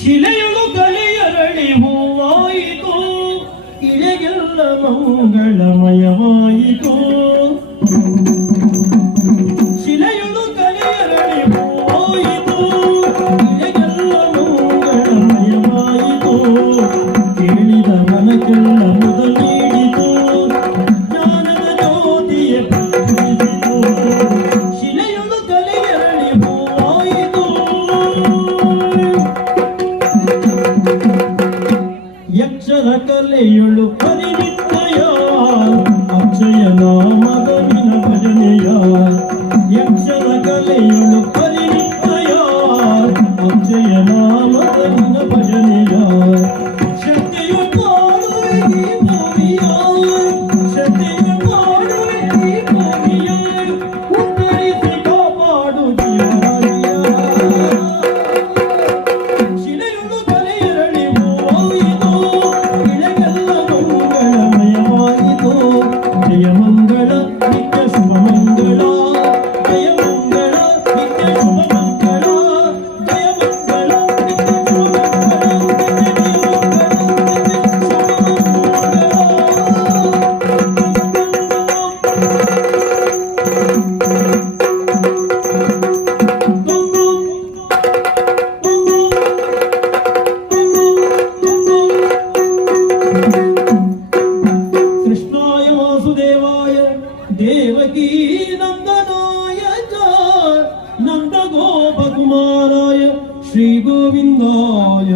ಶಿಲೆಯಳು ಕಲಿಯರಳಿ ಹೂವಾಯಿತು ಇಳೆಗೆಲ್ಲ ಮಂಗಳಮಯವಾಯಿತು ಶಿಲೆಯಳು ಕಲಿಯರಳಿ అక్షర కలయుడు పని నిన్నయ అక్షయ నామద భజనయ అక్షర కలయుడు పని నిన్నయ అక్షయ அஜயமங்களம் தேவகி நந்தனாய நந்தகோபகுமாராய ஸ்ரீ கோவிந்தாய